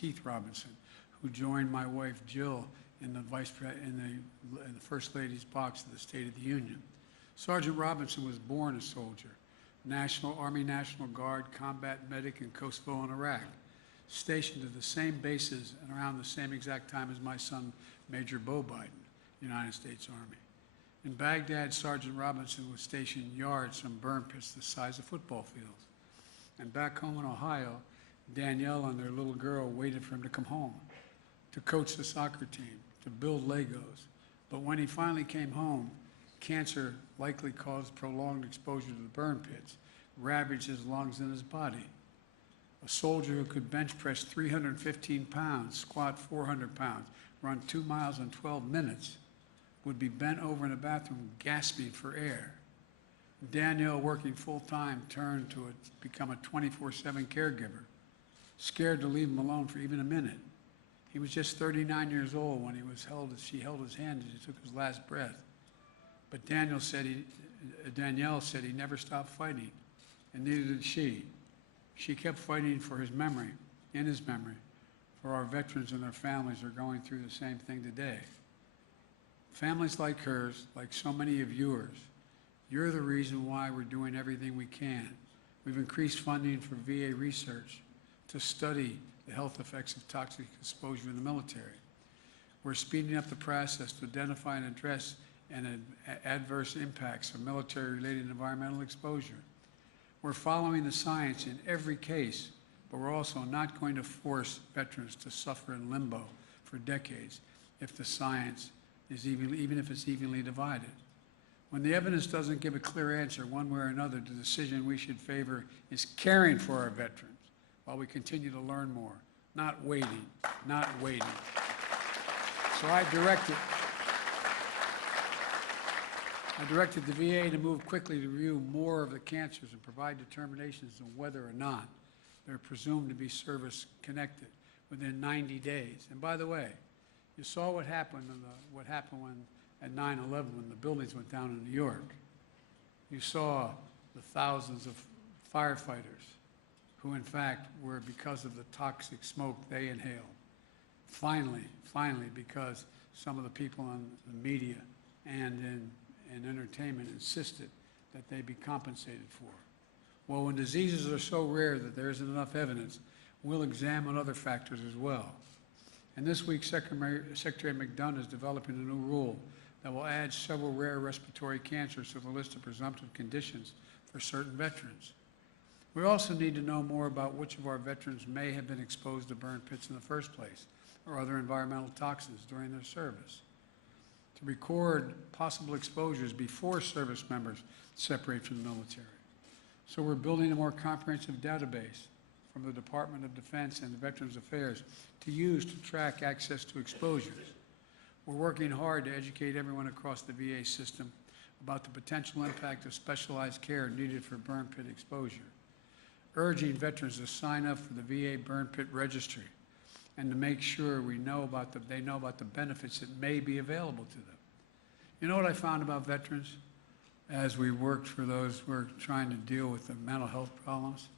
Keith Robinson, who joined my wife Jill in the First Lady's box of the State of the Union. Sergeant Robinson was born a soldier, Army National Guard, combat medic in Kosovo and Iraq, stationed at the same bases and around the same exact time as my son, Major Bo Biden, United States Army. In Baghdad, Sergeant Robinson was stationed yards from burn pits the size of football fields. And back home in Ohio, Danielle and their little girl waited for him to come home, to coach the soccer team, to build Legos. But when he finally came home, cancer likely caused prolonged exposure to the burn pits, ravaged his lungs and his body. A soldier who could bench press 315 pounds, squat 400 pounds, run 2 miles in 12 minutes, would be bent over in a bathroom gasping for air. Danielle, working full-time, turned to become a 24/7 caregiver, scared to leave him alone for even a minute. He was just 39 years old when she held his hand as he took his last breath. But Danielle said he never stopped fighting, and neither did she. She kept fighting for his memory, in his memory, for our veterans and their families are going through the same thing today. Families like hers, like so many of yours, you're the reason why we're doing everything we can. We've increased funding for VA research to study the health effects of toxic exposure in the military. We're speeding up the process to identify and address adverse impacts of military-related environmental exposure. We're following the science in every case, but we're also not going to force veterans to suffer in limbo for decades if the science is even if it's evenly divided. When the evidence doesn't give a clear answer one way or another, the decision we should favor is caring for our veterans while we continue to learn more, not waiting, not waiting. So I directed the VA to move quickly to review more of the cancers and provide determinations on whether or not they're presumed to be service-connected within 90 days. And by the way, you saw what happened at 9/11 when the buildings went down in New York. You saw the thousands of firefighters who, in fact, were because of the toxic smoke they inhaled. Finally, because some of the people in the media and in entertainment insisted that they be compensated for. Well, when diseases are so rare that there isn't enough evidence, we'll examine other factors as well. And this week, Secretary McDonough is developing a new rule that will add several rare respiratory cancers to the list of presumptive conditions for certain veterans. We also need to know more about which of our veterans may have been exposed to burn pits in the first place or other environmental toxins during their service. To record possible exposures before service members separate from the military. So we're building a more comprehensive database from the Department of Defense and Veterans Affairs to use to track access to exposures. We're working hard to educate everyone across the VA system about the potential impact of specialized care needed for burn pit exposure, urging veterans to sign up for the VA burn pit registry and to make sure they know about the benefits that may be available to them. You know what I found about veterans as we worked for those who are trying to deal with the mental health problems?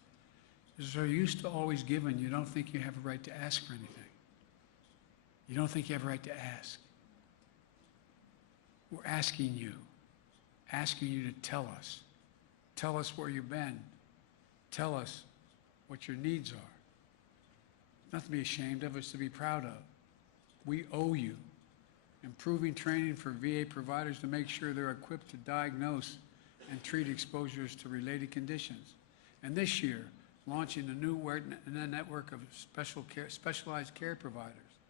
Is they're used to always giving. You don't think you have a right to ask for anything. You don't think you have a right to ask. We're asking you to tell us where you've been, tell us what your needs are. Not to be ashamed of, it's to be proud of. We owe you. Improving training for VA providers to make sure they're equipped to diagnose and treat exposures to related conditions. And this year, launching a new network of specialized care providers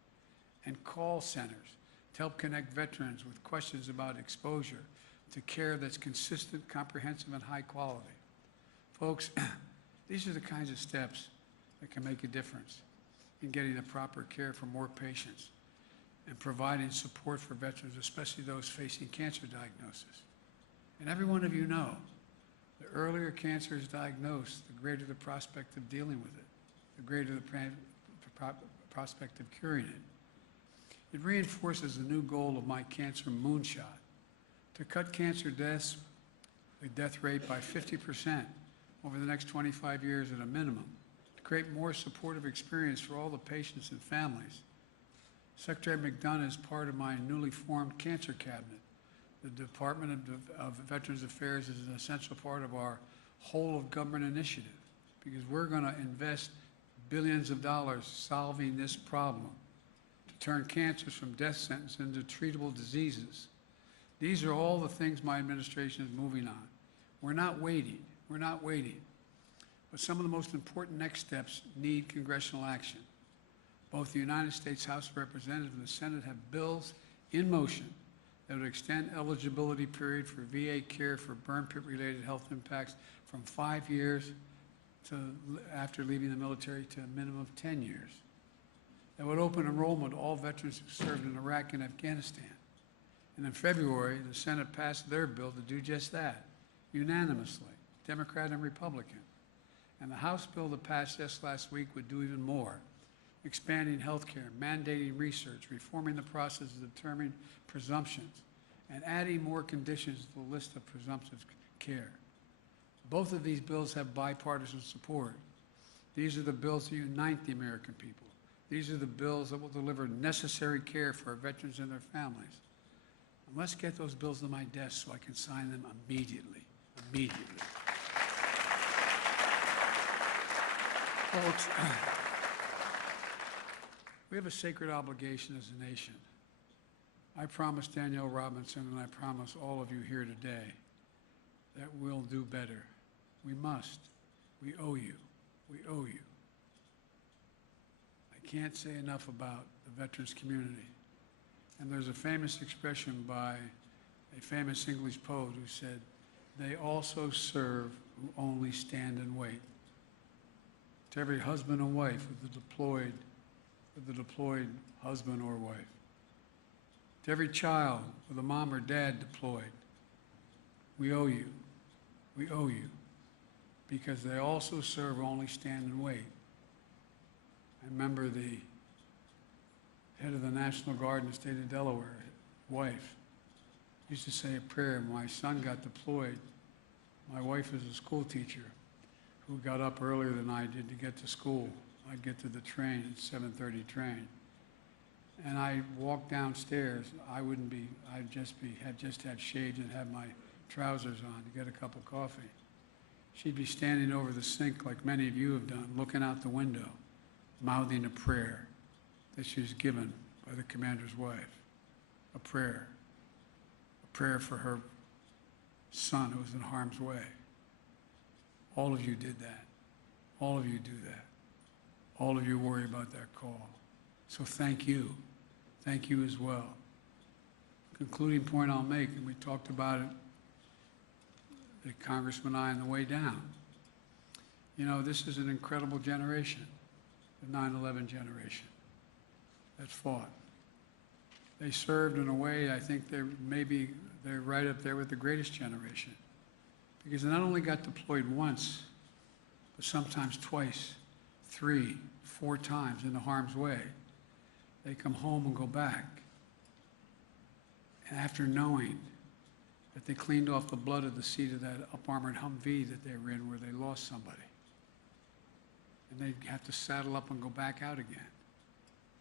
and call centers to help connect veterans with questions about exposure to care that's consistent, comprehensive, and high quality. Folks, these are the kinds of steps that can make a difference in getting the proper care for more patients and providing support for veterans, especially those facing cancer diagnosis. And every one of you know, the earlier cancer is diagnosed, the greater the prospect of dealing with it, the greater the prospect of curing it. It reinforces the new goal of my cancer moonshot, to cut cancer deaths, the death rate by 50% over the next 25 years at a minimum, to create more supportive experience for all the patients and families. Secretary McDonough is part of my newly formed Cancer Cabinet. The Department of Veterans Affairs is an essential part of our whole of government initiative because we're going to invest billions of dollars solving this problem to turn cancers from death sentence into treatable diseases. These are all the things my administration is moving on. We're not waiting. We're not waiting. But some of the most important next steps need congressional action. Both the United States House of Representatives and the Senate have bills in motion that would extend eligibility period for VA care for burn pit-related health impacts from 5 years to after leaving the military to a minimum of 10 years. That would open enrollment to all veterans who served in Iraq and Afghanistan. And in February, the Senate passed their bill to do just that, unanimously, Democrat and Republican. And the House bill that passed just last week would do even more, expanding health care, mandating research, reforming the process of determining presumptions, and adding more conditions to the list of presumptive care. Both of these bills have bipartisan support. These are the bills that unite the American people. These are the bills that will deliver necessary care for our veterans and their families. And let's get those bills to my desk so I can sign them immediately. Immediately. Folks, we have a sacred obligation as a nation. I promise Danielle Robinson and I promise all of you here today that we'll do better. We must. We owe you. We owe you. I can't say enough about the veterans community. And there's a famous expression by a famous English poet who said, "They also serve who only stand and wait." To every husband and wife with the deployed husband or wife. To every child with a mom or dad deployed, we owe you. We owe you. Because they also serve only stand and wait. I remember the head of the National Guard in the state of Delaware, wife, used to say a prayer. When my son got deployed, my wife was a school teacher who got up earlier than I did to get to school. I'd get to the train at 7:30 train. And I walked downstairs. I'd just have shaved and have my trousers on to get a cup of coffee. She'd be standing over the sink like many of you have done, looking out the window, mouthing a prayer that she was given by the commander's wife. A prayer for her son who was in harm's way. All of you did that. All of you do that. All of you worry about that call. So thank you. Thank you as well. Concluding point I'll make, and we talked about it, the Congressman and I on the way down. You know, this is an incredible generation, the 9/11 generation that fought. They served in a way I think they're right up there with the greatest generation. Because they not only got deployed once, but sometimes twice, 3, 4 times into harm's way. They come home and go back. And after knowing that they cleaned off the blood of the seat of that up-armored Humvee that they were in where they lost somebody. And they'd have to saddle up and go back out again.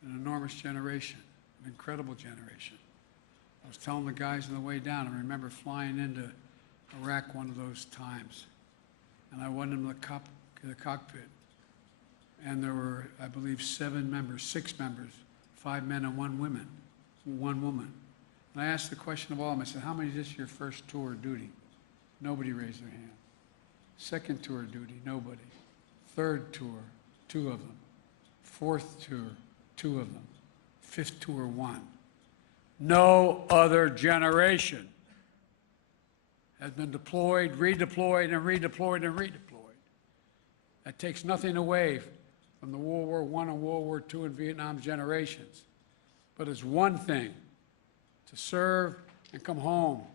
An enormous generation, an incredible generation. I was telling the guys on the way down, I remember flying into Iraq one of those times. And I went into the cockpit. And there were, I believe, 6 members, 5 men and 1 woman. And I asked the question of all of them. I said, how many is this your first tour of duty? Nobody raised their hand. Second tour of duty, nobody. Third tour, 2 of them. Fourth tour, 2 of them. Fifth tour, 1. No other generation has been deployed, redeployed, and redeployed, and redeployed. That takes nothing away from the World War I and World War II and Vietnam generations. But it's one thing to serve and come home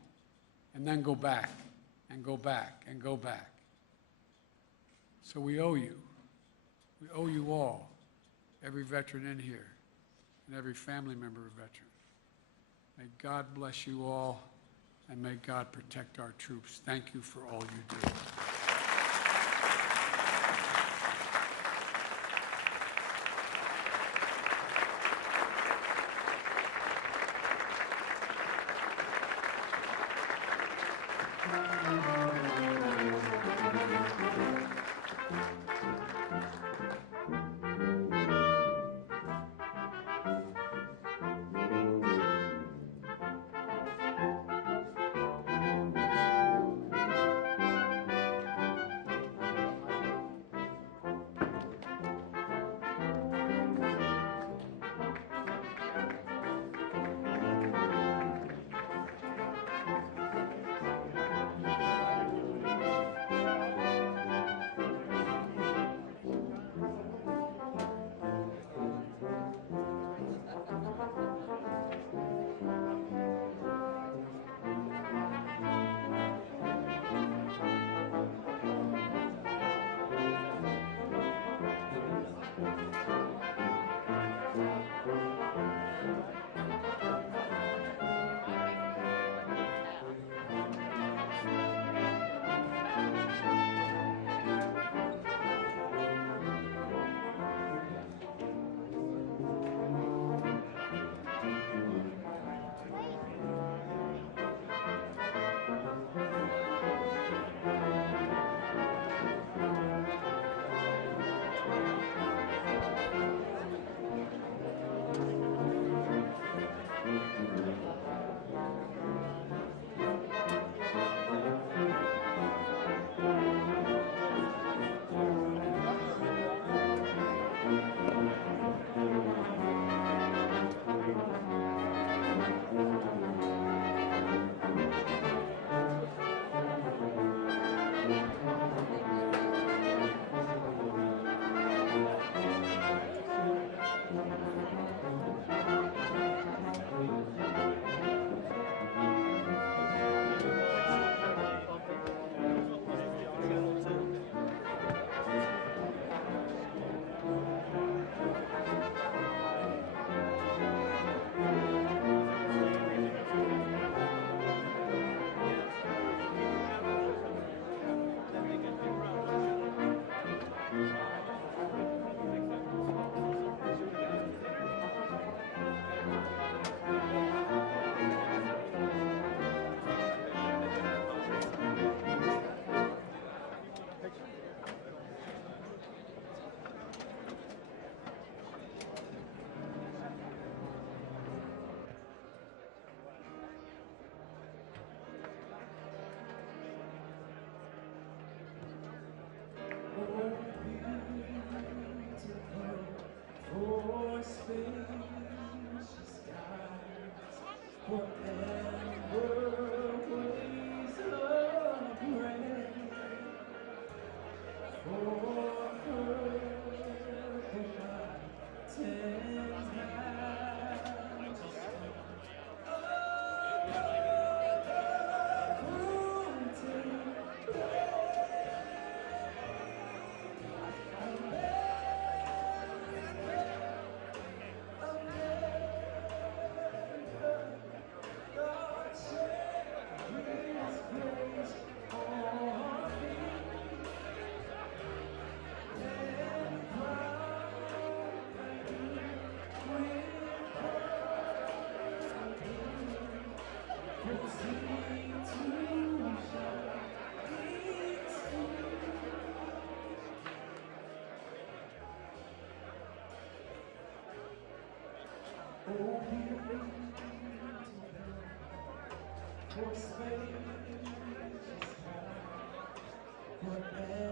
and then go back and go back and go back. So we owe you. We owe you all, every veteran in here and every family member of veteran. May God bless you all, and may God protect our troops. Thank you for all you do. Oh, give for spacious time, forever.